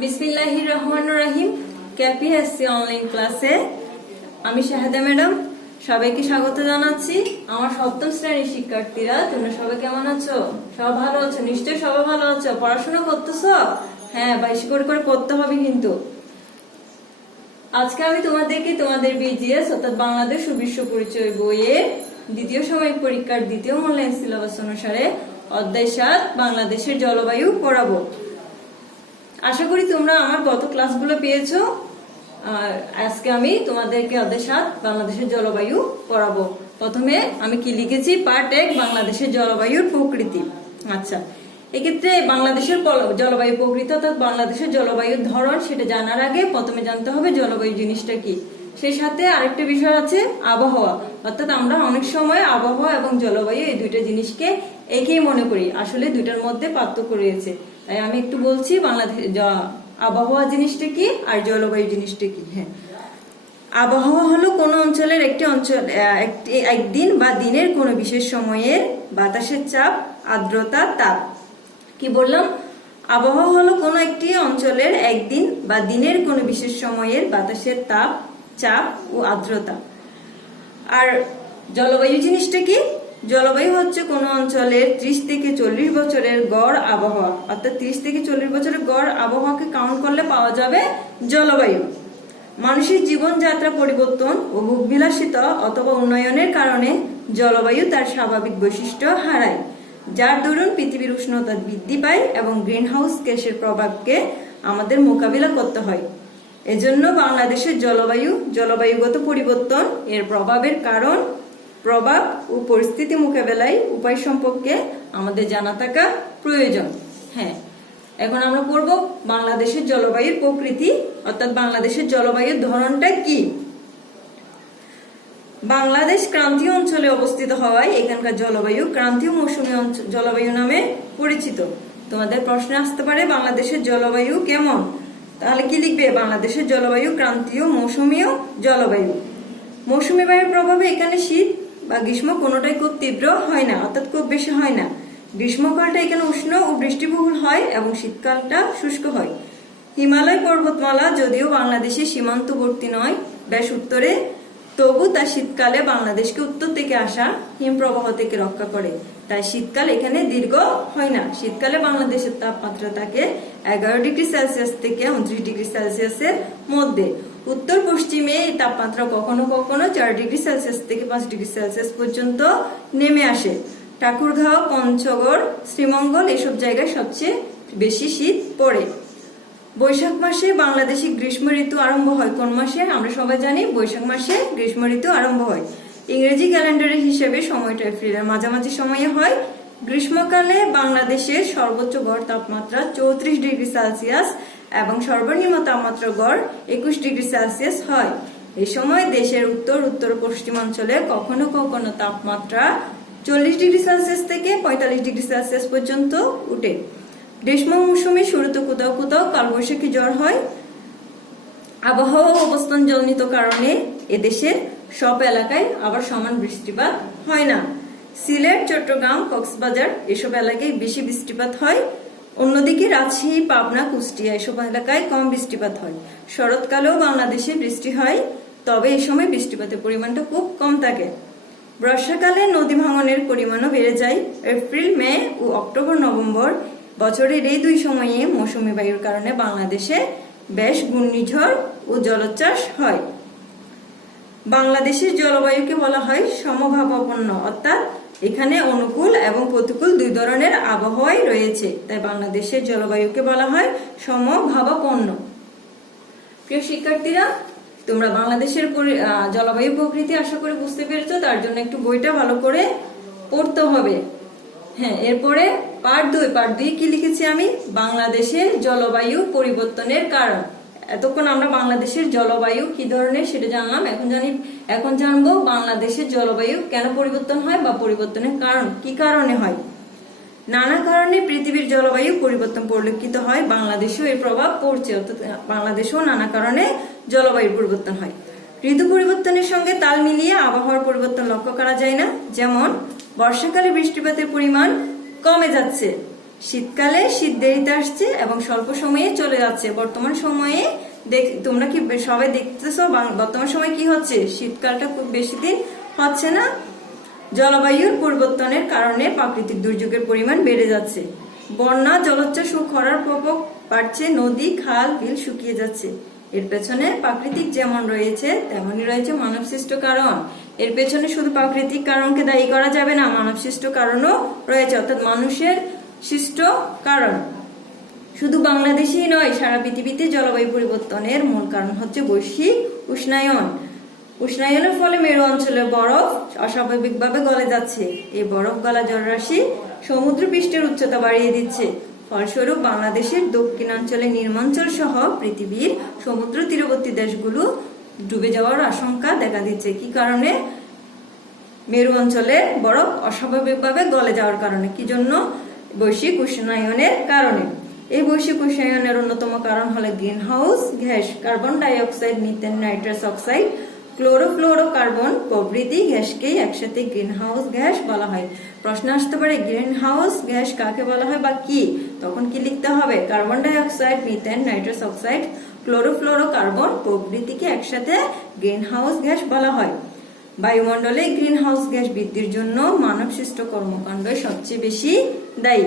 বিসমিল্লাহির রহমানির রহিম। কেপিএসসি অনলাইন ক্লাসে আমি শাহেদা ম্যাডাম সবাইকে স্বাগত জানাচ্ছি। আমার সপ্তম শ্রেণীর শিক্ষার্থীরা, তোমরা সবাই কেমন আছো? সবাই ভালো আছো? নিশ্চয়ই সবাই ভালো আছো। পড়াশোনা করতেছো? হ্যাঁ, বেশি করে করতে হবে কিন্তু। আজকে আমি তোমাদেরকে তোমাদের বিজিএস অর্থাৎ বাংলাদেশ ও বিশ্ব পরিচয় বইয়ের দ্বিতীয় সাময়িক পরীক্ষার দ্বিতীয় মূল্যায়ন সিলেবাস অনুসারে অধ্যায় ৭ বাংলাদেশের জলবায়ু পড়াবো। আশা করি তোমরা আমার গত ক্লাসগুলো পেয়েছো। আর আজকে আমি তোমাদেরকে অধ্যায় ৭ বাংলাদেশের জলবায়ু পড়াবো। প্রথমে আমি কি লিখেছি? পার্ট ১ বাংলাদেশের জলবায়ুর প্রকৃতি। আচ্ছা, এক্ষেত্রে বাংলাদেশের জলবায়ু প্রকৃতি অর্থাৎ বাংলাদেশের জলবায়ুর ধরন সেটা জানার আগে প্রথমে জানতে হবে জলবায়ু জিনিসটা কি। সেই সাথে আরেকটা বিষয় আছে আবহাওয়া, অর্থাৎ আমরা অনেক সময় আবহাওয়া এবং জলবায়ু এই দুইটা জিনিসকে একই মনে করি, আসলে দুইটার মধ্যে পার্থক্য রয়েছে। তাই আমি একটু বলছি বাংলাদেশ আবহাওয়া জিনিসটা কি আর জলবায়ু জিনিসটা কি। হ্যাঁ, আবহাওয়া হলো কোনো অঞ্চলের একদিন বা দিনের কোনো বিশেষ সময়ের বাতাসের চাপ, আর্দ্রতা, তাপ। কি বললাম? আবহাওয়া হলো কোনো একটি অঞ্চলের একদিন বা দিনের কোনো বিশেষ সময়ের বাতাসের তাপ, চাপ ও আর্দ্রতা। আর জলবায়ু জিনিসটা কি? জলবায়ু হচ্ছে কোনো অঞ্চলের 30 থেকে 40 বছরের গড় আবহাওয়া, অর্থাৎ 30 থেকে 40 বছরের গড় আবহাওয়াকে কাউন্ট করলে পাওয়া যাবে জলবায়ু। মানুষের জীবনযাত্রা পরিবর্তন ও ভোগবিলাসিতা অথবা উন্নয়নের কারণে জলবায়ু তার স্বাভাবিক বৈশিষ্ট্য হারায়, যার দরুন পৃথিবীর উষ্ণতা বৃদ্ধি পায় এবং গ্রিন হাউস গ্যাসের প্রভাবকে আমাদের মোকাবিলা করতে হয়। এজন্য বাংলাদেশের জলবায়ুগত পরিবর্তন এর প্রভাবের কারণ, প্রভাব ও পরিস্থিতি মোকাবেলায় উপায় সম্পর্কে আমাদের জানা থাকা প্রয়োজন। হ্যাঁ, এখন আমরা পড়ব বাংলাদেশের জলবায়ুর প্রকৃতি অর্থাৎ বাংলাদেশের জলবায়ুর ধরনটা কি। বাংলাদেশ ক্রান্তীয় অঞ্চলে অবস্থিত হওয়ায় এখানকার জলবায়ু ক্রান্তীয় মৌসুমী জলবায়ু নামে পরিচিত। তোমাদের প্রশ্ন আসতে পারে বাংলাদেশের জলবায়ু কেমন? তাহলে কি লিখবে? বাংলাদেশের জলবায়ু ক্রান্তীয় মৌসুমী জলবায়ু। মৌসুমী বায়ুর প্রভাবে এখানে শীত বা গ্রীষ্ম কোনোটাই খুব তীব্র হয় না, অর্থাৎ খুব বেশি হয় না। গ্রীষ্মকালটা এখানে উষ্ণ ও বৃষ্টিবহুল হয় এবং শীতকালটা শুষ্ক হয়। হিমালয় পর্বতমালা যদিও বাংলাদেশের সীমান্তবর্তী নয়, বেশ উত্তরে, তবু তা শীতকালে বাংলাদেশকে উত্তর থেকে আসা হিমপ্রবাহ থেকে রক্ষা করে। তাই শীতকাল এখানে দীর্ঘ হয় না। শীতকালে বাংলাদেশের তাপমাত্রা থাকে 11 ডিগ্রি সেলসিয়াস থেকে 29 ডিগ্রি সেলসিয়াসের মধ্যে। উত্তর পশ্চিমে এই তাপমাত্রা কখনো কখনো 4 ডিগ্রি সেলসিয়াস থেকে 5 ডিগ্রি সেলসিয়াস পর্যন্ত নেমে আসে। ঠাকুরগাঁও, পঞ্চগড়, শ্রীমঙ্গল এসব জায়গায় সবচেয়ে বেশি শীত পড়ে। বৈশাখ মাসে বাংলাদেশে গ্রীষ্ম ঋতু আরম্ভ হয়। কোন মাসে? আমরা সবাই জানি বৈশাখ মাসে গ্রীষ্ম ঋতু আরম্ভ হয়। ইংরেজি ক্যালেন্ডারের হিসেবে সময়টা এপ্রিলের মাঝামাঝি সময়ে হয়। গ্রীষ্মকালে বাংলাদেশের সর্বোচ্চ গড় তাপমাত্রা 34 ডিগ্রি সেলসিয়াস এবং সর্বনিম্ন তাপমাত্রা গড় 21 ডিগ্রি সেলসিয়াস হয়। এই সময় দেশের উত্তর পশ্চিমাঞ্চলে কখনো কখনো তাপমাত্রা 40 ডিগ্রি সেলসিয়াস থেকে 45 ডিগ্রি সেলসিয়াস পর্যন্ত উঠে। গ্রীষ্ম মৌসুমে শুরুতে কোথাও কোথাও কালবৈশাখী ঝড় হয়। আবহাওয়া অবস্থান জনিত কারণে এদেশের সব এলাকায় আবার সমান বৃষ্টিপাত হয় না। সিলেট, চট্টগ্রাম, কক্সবাজার এসব এলাকায় বেশি বৃষ্টিপাত হয়। অন্যদিকে রাজশাহী, পাবনা, কুষ্টিয়া এসব এলাকায় কম বৃষ্টিপাত হয়। শরৎকালেও বাংলাদেশে বৃষ্টি হয়, তবে এই সময় বৃষ্টিপাতের পরিমাণটা খুব কম থাকে। বর্ষাকালে নদী ভাঙনের পরিমাণও বেড়ে যায়। এপ্রিল, মে ও অক্টোবর, নভেম্বর বছরের এই দুই সময়ে মৌসুমী বায়ুর কারণে বাংলাদেশে বেশ ঘূর্ণিঝড় ও জলোচ্ছ্বাস হয়। বাংলাদেশের জলবায়ুকে বলা হয় সমভাবাপন্ন, অর্থাৎ এখানে অনুকূল এবং প্রতিকূল দুই ধরনের আবহাওয়াই রয়েছে। তাই বাংলাদেশের জলবায়ুকে বলা হয় সমভাবাপন্ন। প্রিয় শিক্ষার্থীরা, তোমরা বাংলাদেশের জলবায়ু প্রকৃতি আশা করি বুঝতে পেরেছো। তার জন্য একটু বইটা ভালো করে পড়তে হবে। হ্যাঁ, এরপরে পার্ট 2 কি লিখেছি আমি? বাংলাদেশের জলবায়ু পরিবর্তনের কারণ। এতক্ষণ আমরা বাংলাদেশের জলবায়ু কি ধরনের সেটা জানলাম। এখন জানবো বাংলাদেশের জলবায়ু কেন পরিবর্তন হয় বা পরিবর্তনের কারণ কি কারণে হয়। নানা কারণে পৃথিবীর জলবায়ু পরিবর্তন পরিলক্ষিত হয়। বাংলাদেশেও এর প্রভাব পড়ছে, অর্থাৎ বাংলাদেশেও নানা কারণে জলবায়ু পরিবর্তন হয়। ঋতু পরিবর্তনের সঙ্গে তাল মিলিয়ে আবহাওয়ার পরিবর্তন লক্ষ্য করা যায় না। যেমন বর্ষাকালে বৃষ্টিপাতের পরিমাণ কমে যাচ্ছে, শীতকালে শীত দেরিতে আসছে এবং স্বল্প সময়ে চলে যাচ্ছে। বর্তমান সময়ে তোমরা কি সবাই দেখতেছো বর্তমান সময় কি হচ্ছে, শীতকালটা খুব বেশি দিন হচ্ছে না। জলবায়ুর পরিবর্তনের কারণে প্রাকৃতিক দুর্যোগের পরিমাণ বেড়ে যাচ্ছে। বন্যা, জলোচ্ছ্বাস ও খরার প্রকোপ বাড়ছে। নদী, খাল, বিল শুকিয়ে যাচ্ছে। এর পেছনে প্রাকৃতিক যেমন রয়েছে তেমনই রয়েছে মানব সৃষ্ট কারণ। এর পেছনে শুধু প্রাকৃতিক কারণকে দায়ী করা যাবে না, মানব সৃষ্ট কারণও রয়েছে, অর্থাৎ মানুষের সৃষ্ট কারণ। শুধু বাংলাদেশেই নয়, সারা পৃথিবীতে জলবায়ু পরিবর্তনের মূল কারণ হচ্ছে বৈশ্বিক উষ্ণায়ন। উষ্ণায়নের ফলে মেরু অঞ্চলের বরফ অস্বাভাবিকভাবে গলে যাচ্ছে। এই বরফ গলা জলরাশি সমুদ্র পৃষ্ঠের উচ্চতা বাড়িয়ে দিচ্ছে। ফলস্বরূপ বাংলাদেশের দক্ষিণাঞ্চলে নিম্নাঞ্চল সহ পৃথিবীর সমুদ্র তীরবর্তী দেশগুলো ডুবে যাওয়ার আশঙ্কা দেখা দিচ্ছে। কি কারণে? মেরু অঞ্চলে বরফ অস্বাভাবিকভাবে গলে যাওয়ার কারণে। কি জন্য? বৈশ্বিক উষ্ণায়নের কারণে। এই বৈশ্বিক উষ্ণায়নের অন্যতম কারণ হলো greenhouse gas, carbon dioxide, methane, nitrous oxide, chlorofluorocarbon প্রভৃতি গ্যাসকেই একসাথে গ্রিন হাউস গ্যাস বলা হয়। প্রশ্ন আসতে পারে গ্রিন হাউস গ্যাস কাকে বলা হয় বা কি? তখন কি লিখতে হবে? Carbon dioxide, methane, nitrous oxide, chlorofluorocarbon প্রভৃতিকে একসাথে গ্রিন হাউস গ্যাস বলা হয়। বায়ুমণ্ডলে গ্রিন হাউস গ্যাস বৃদ্ধির জন্য মানব সৃষ্ট কর্মকাণ্ড সবচেয়ে বেশি দায়ী।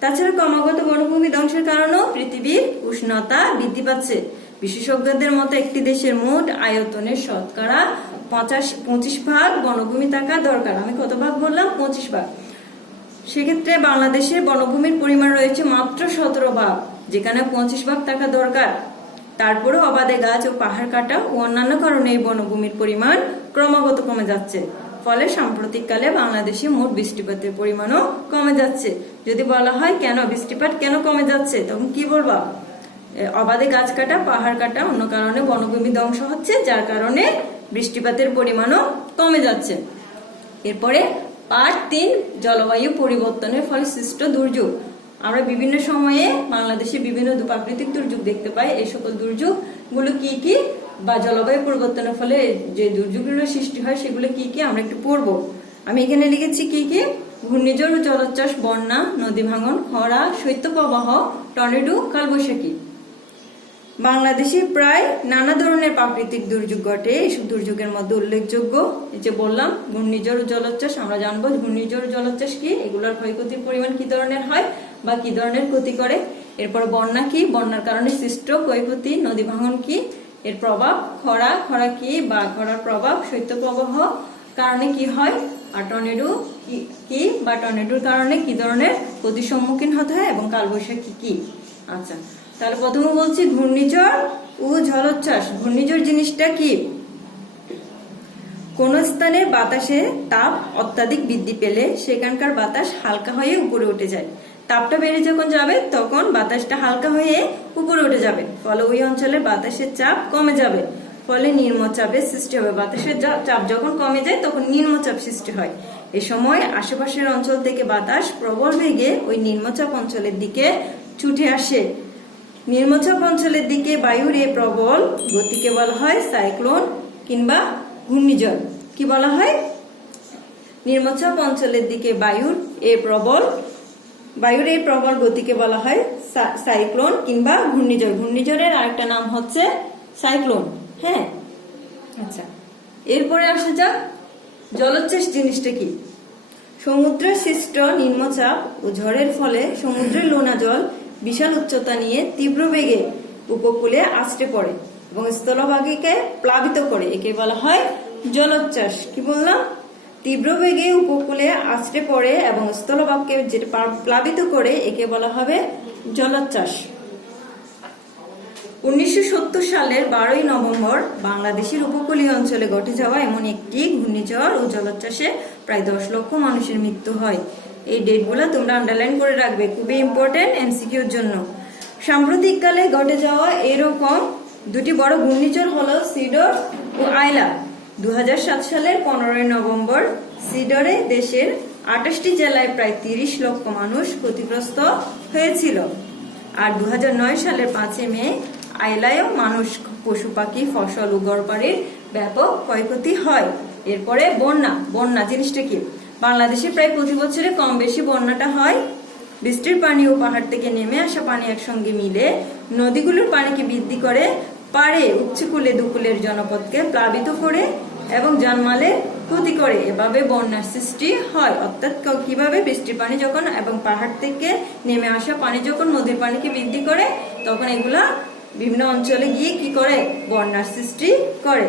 তাছাড়া ক্রমাগত বনভূমি ধ্বংসের কারণেও পৃথিবীর উষ্ণতা বৃদ্ধি পাচ্ছে। বিশেষজ্ঞদের মতে একটি দেশের মোট আয়তনের শতকরা 25% বনভূমি থাকা দরকার। আমি কত ভাগ বললাম? 25%। সেক্ষেত্রে বাংলাদেশের বনভূমির পরিমাণ রয়েছে মাত্র 17%, যেখানে 25% থাকা দরকার। তারপরেও অবাধে গাছ ও পাহাড় কাটা ও অন্যান্য কারণে এই বনভূমির পরিমাণ ক্রমাগত কমে যাচ্ছে। ফলে সাম্প্রতিককালে বাংলাদেশে মোট বৃষ্টিপাতের পরিমাণও কমে যাচ্ছে। যদি বলা হয় কেন বৃষ্টিপাত কেন কমে যাচ্ছে, তখন কি বলবা? অবাধে গাছ কাটা, পাহাড় কাটা, অন্য কারণে বনভূমি ধ্বংস হচ্ছে, যার কারণে বৃষ্টিপাতের পরিমাণও কমে যাচ্ছে। এরপরে পার্ট 3, জলবায়ু পরিবর্তনের ফলে সৃষ্ট দুর্যোগ। আমরা বিভিন্ন সময়ে বাংলাদেশে বিভিন্ন প্রাকৃতিক দুর্যোগ দেখতে পাই। এই সকল দুর্যোগ গুলো কি কি, বা জলবায়ু পরিবর্তনের ফলে যে দুর্যোগগুলো সৃষ্টি হয় সেগুলো কি কি আমরা একটু পড়বো। আমি এখানে লিখেছি কি কি: ঘূর্ণিঝড়, জলোচ্ছ্বাস, বন্যা, নদী ভাঙন, খরা, শৈত্যপ্রবাহ, টর্নেডো, কালবৈশাখী। বাংলাদেশে প্রায় নানা ধরনের প্রাকৃতিক দুর্যোগ ঘটে। এইসব দুর্যোগের মধ্যে উল্লেখযোগ্য এই যে বললাম ঘূর্ণিঝড়, জলোচ্ছ্বাস। আমরা জানবো ঘূর্ণিঝড়, জলোচ্ছ্বাস কি, এগুলোর ক্ষয়ক্ষতির পরিমাণ কি ধরনের হয় বা কি ধরনের ক্ষতি করে। এরপর বন্যা কি, বন্যার কারণে সৃষ্ট ক্ষয়ক্ষতি। নদী ভাঙন কি, এর প্রভাব। খরা, খরা কি বা খরার প্রভাব। শৈত্যপ্রবাহ কারণে কি হয়। আর টর্নেডো কি বা টর্নেডোর কারণে কি ধরনের ক্ষতির সম্মুখীন হতে হয়, এবং কালবৈশাখী কি। আচ্ছা, তাহলে প্রথমে বলছি ঘূর্ণিঝড় ও জলোচ্ছ্বাস। ঘূর্ণিঝড় জিনিসটা কি? কোন স্থানে বাতাসে তাপ অত্যাধিক বৃদ্ধি পেলে সেখানকার বাতাস হালকা হয়ে উপরে উঠে যায়। তাপটা বেড়ে যখন যাবে তখন বাতাসটা হালকা হয়ে উপরে উঠে যাবে, ফলে ওই অঞ্চলের বাতাসের চাপ কমে যাবে, ফলে নিম্নচাপের সৃষ্টি হবে। বাতাসের চাপ যখন কমে যায় তখন নিম্নচাপ সৃষ্টি হয়। এ সময় আশেপাশের অঞ্চল থেকে বাতাস প্রবল বেগে ওই নিম্নচাপ অঞ্চলের দিকে ছুটে আসে। নিম্নচাপ অঞ্চলের দিকে বায়ুর এই প্রবল গতিকে বলা হয় সাইক্লোন কিংবা ঘূর্ণিঝড়। কি বলা হয়? নিম্নচাপ অঞ্চলের দিকে বায়ুর এই প্রবল গতিকে বলা হয় সাইক্লোন কিংবা ঘূর্ণিঝড়। ঘূর্ণিঝড়ের আরেকটা নাম হচ্ছে সাইক্লোন। হ্যাঁ, আচ্ছা, এরপরে আসা যাক জলোচ্ছ্বাস জিনিসটা কি। সমুদ্রের সৃষ্ট নিম্নচাপ ও ঝড়ের ফলে সমুদ্রের লোনা জল বিশাল উচ্চতা নিয়ে তীব্র বেগে উপকূলে আছড়ে পড়ে এবং স্থলভাগকে প্লাবিত করে। একে বলা হয় জলোচ্ছ্বাস। কি বললাম? তীব্র বেগে উপকূলে আছড়ে পড়ে এবং স্থলভাগকে যেটা প্লাবিত করে একে বলা হবে জলোচ্ছ্বাস। 1970 সালের 12ই নভেম্বর বাংলাদেশের উপকূলীয় অঞ্চলে ঘটে যাওয়া এমন একটি ঘূর্ণিঝড় ও জলোচ্ছ্বাসে প্রায় 10 লক্ষ মানুষের মৃত্যু হয়। এই ডেটগুলো তোমরা আন্ডারলাইন করে রাখবে, খুবই ইম্পর্টেন্ট এমসিকিউর জন্য। সাম্প্রতিককালে ঘটে যাওয়া এরকম দুটি বড় ঘূর্ণিঝড় হলো সিডর ও আইলা। 2007 সালের 15ই নভেম্বর সিডরে দেশের 28টি জেলায় প্রায় 30 লক্ষ মানুষ ক্ষতিগ্রস্ত হয়েছিল। আর 2009 সালের 5 মে আইলায়ও মানুষ, পশু পাখি, ফসল ও ঘরবাড়ির ব্যাপক ক্ষয়ক্ষতি হয়। এরপরে বন্যা জিনিসটা কি? বাংলাদেশে প্রায় প্রতি বছরে কম বেশি বন্যাটা হয়। বৃষ্টির পানি ও পাহাড় থেকে নেমে আসা পানি একসঙ্গে মিলে নদীগুলোর পানিকে বৃদ্ধি করে, পারে উচ্চকূলে দুকূলের জনপদকে প্লাবিত করে এবং জানমালের ক্ষতি করে। এভাবে বন্যার সৃষ্টি হয়। অর্থাৎ কিভাবে বৃষ্টির পানি যখন এবং পাহাড় থেকে নেমে আসা পানি যখন নদীর পানিকে বৃদ্ধি করে, তখন এগুলা বিভিন্ন অঞ্চলে গিয়ে কি করে, বন্যার সৃষ্টি করে।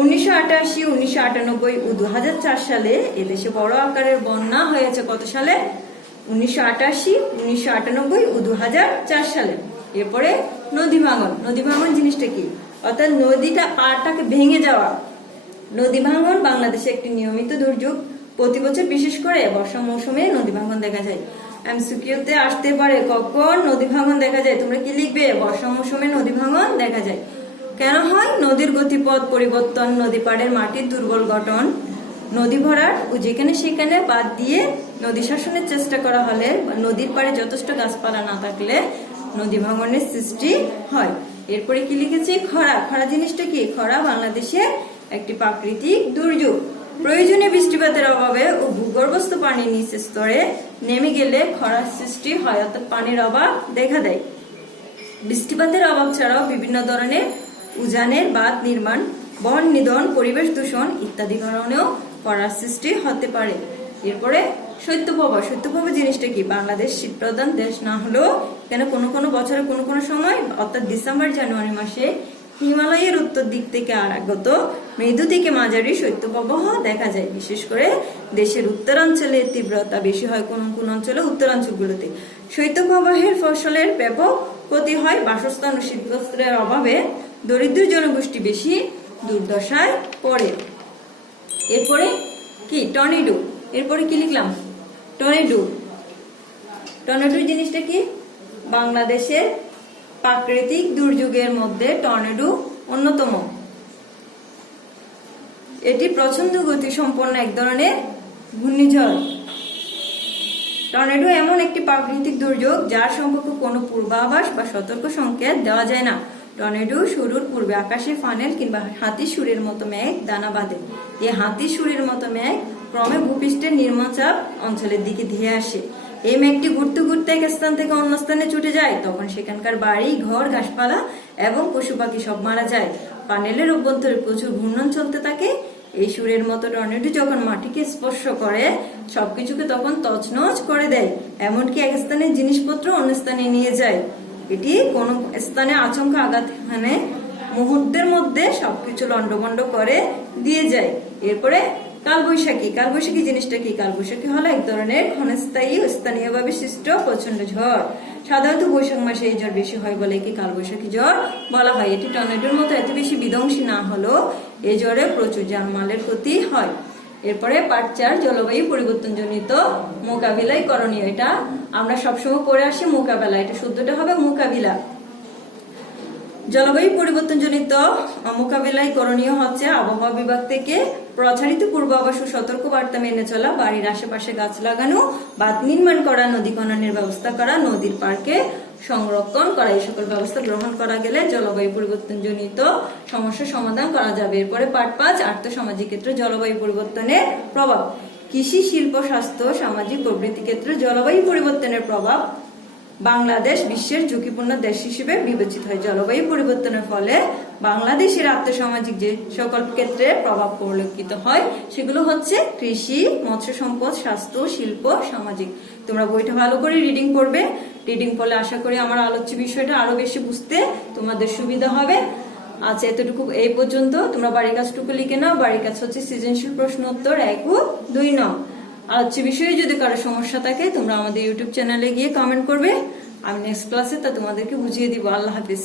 1988, 1998 ও 2004 সালে এদেশে বড় আকারের বন্যা হয়েছে। কত সালে? 1988, 1998 ও 2004 সালে। এরপরে নদী ভাঙন। নদী ভাঙন জিনিসটা কি? অর্থাৎ নদীটা পাড়টাকে ভেঙে যাওয়া। নদী ভাঙন বাংলাদেশে একটি নিয়মিত দুর্যোগ। প্রতি বছর বিশেষ করে বর্ষা মৌসুমে নদী ভাঙন দেখা যায়। এমসিকিউতে আসতে পারে কখন নদী ভাঙন দেখা যায়, তোমরা কি লিখবে? বর্ষা মৌসুমে নদী ভাঙন দেখা যায়। কেন হয়? নদীর গতিপথ পরিবর্তন, নদী পাড়ের মাটির দুর্বল গঠন, নদী ভরাট ও যেখানে সেখানে বাদ দিয়ে নদী শাসনের চেষ্টা করা হলে, নদীর পাড়ে যথেষ্ট গাছপালা না থাকলে নদী ভাঙনের সৃষ্টি হয়। এরপরে কি লিখেছি? খরা। খরা জিনিসটা কি? খরা বাংলাদেশে একটি প্রাকৃতিক দুর্যোগ। প্রয়োজনীয় বৃষ্টিপাতের অভাবে ও ভূগর্ভস্থ পানি নিচ স্তরে নেমে গেলে খরার সৃষ্টি হয়, অর্থাৎ পানির অভাব দেখা দেয়। বৃষ্টিপাতের অভাব ছাড়াও বিভিন্ন ধরনের উজানের বাঁধ নির্মাণ, বন নিধন, পরিবেশ দূষণ ইত্যাদি কারণেও খরার সৃষ্টি হতে পারে। এরপরে শৈত্যপ্রবাহ। শৈত্যপ্রবাহ জিনিসটা কি? বাংলাদেশ শীতপ্রধান দেশ না হলেও কেন কোনো কোনো বছরে কোনো কোনো সময় অর্থাৎ ডিসেম্বর জানুয়ারি মাসে হিমালয়ের উত্তর দিক থেকে আগত মৃদু থেকে মাঝারি শৈত্যপ্রবাহ দেখা যায়। বিশেষ করে দেশের উত্তরাঞ্চলে তীব্রতা বেশি হয়, কোন কোন অঞ্চলে? উত্তরাঞ্চলগুলোতে। শৈত্যপ্রবাহের ফসলের ব্যাপক ক্ষতি হয়। বাসস্থান ও শীতবস্ত্রের অভাবে দরিদ্র জনগোষ্ঠী বেশি দুর্দশায় পড়ে। এরপরে কি? টর্নেডো। এরপরে কি লিখলাম? টর্নেডো। টর্নেডো জিনিসটা কি? বাংলাদেশের প্রাকৃতিক দুর্যোগের মধ্যে টর্নেডো অন্যতম। এটি প্রচন্ড গতি সম্পন্ন এক ধরনের ঘূর্ণিঝড়। টর্নেডো এমন একটি প্রাকৃতিক দুর্যোগ যার সম্পর্কে কোনো পূর্বাভাস বা সতর্ক সংকেত দেওয়া যায় না। টর্নেডো শুরুর পূর্বে আকাশে ফানেল কিংবা হাতির সুরের মতো মেঘ দানা বাঁধে। এই হাতির সুরের মতো মেঘ ক্রমে ভূপৃষ্ঠের নিম্নচাপ অঞ্চলের দিকে ধেয়ে আসে। এই মেঘটি ঘুরতে ঘুরতে এক স্থান থেকে অন্য স্থানে ছুটে যায়। তখন সেখানকার বাড়ি ঘর, গাছপালা এবং পশু পাখি সব মারা যায়। ফানেলের অভ্যন্তরে প্রচুর ঘূর্ণন চলতে থাকে। এই সুরের মতো টর্নেডো যখন মাটিকে স্পর্শ করে সবকিছুকে তখন তছনছ করে দেয়, এমনকি এক স্থানের জিনিসপত্র অন্য স্থানে নিয়ে যায়। এটি কোনো স্থানে আচমকা আঘাত হানে মুহূর্তের মধ্যে সবকিছু লন্ডভন্ড করে দিয়ে যায়। এরপরে কালবৈশাখী। কালবৈশাখী জিনিসটা কি? কালবৈশাখী হলো এক ধরনের ক্ষণস্থায়ী ও স্থানীয়ভাবে সৃষ্ট প্রচন্ড ঝড়। সাধারণত বৈশাখ মাসে এই ঝড় বেশি হয় বলে একে কালবৈশাখী ঝড় বলা হয়। এটি টর্নেডোর মতো এত বেশি বিধ্বংসী না হলেও এই ঝড়ে প্রচুর জানমালের ক্ষতি হয়। এরপরে পার্ট 4, জলবায়ু পরিবর্তন জনিত মোকাবিলায় করণীয়। এটা আমরা সবসময় পড়ে আসি মোকাবেলা, এটা শুদ্ধটা হবে মোকাবিলা। জলবায়ু পরিবর্তন জনিত মোকাবিলায় করণীয় হচ্ছে আবহাওয়া বিভাগ থেকে প্রচারিত পূর্বাভাস ও সতর্ক বার্তা মেনে চলা, বাড়ির আশেপাশে গাছ লাগানো, বাঁধ নির্মাণ করা, নদী খননের ব্যবস্থা করা, নদীর পার্কে সংরক্ষণ করা। এই সকল ব্যবস্থা গ্রহণ করা গেলে জলবায়ু পরিবর্তন জনিত সমস্যার সমাধান করা যাবে। এরপরে পার্ট 5, আর্থসামাজিক ক্ষেত্রে জলবায়ু পরিবর্তনের প্রভাব। কৃষি, শিল্প, স্বাস্থ্য, সামাজিক প্রবৃত্তি ক্ষেত্রে জলবায়ু পরিবর্তনের প্রভাব। বাংলাদেশ বিশ্বের ঝুঁকিপূর্ণ দেশ হিসেবে বিবেচিত হয়। জলবায়ু পরিবর্তনের ফলে বাংলাদেশের আর্থসামাজিক যে সকল ক্ষেত্রে প্রভাব পরিলক্ষিত হয় সেগুলো হচ্ছে কৃষি, মৎস্য সম্পদ, স্বাস্থ্য, শিল্প, সামাজিক। তোমরা বইটা ভালো করে রিডিং করবে। রিডিং করলে আশা করি আমার আলোচ্য বিষয়টা আরো বেশি বুঝতে তোমাদের সুবিধা হবে। আচ্ছা, এতটুকু এই পর্যন্ত। তোমরা বাড়ির কাজটুকু লিখে নাও। বাড়ির কাজ হচ্ছে সৃজনশীল প্রশ্ন উত্তর 1 ও 2 নাও। আলোচ্য বিষয়ে যদি কারো সমস্যা থাকে তোমরা আমাদের ইউটিউব চ্যানেলে গিয়ে কমেন্ট করবে। আমি নেক্সট ক্লাসে তা তোমাদেরকে বুঝিয়ে দিব। আল্লাহ হাফিজ।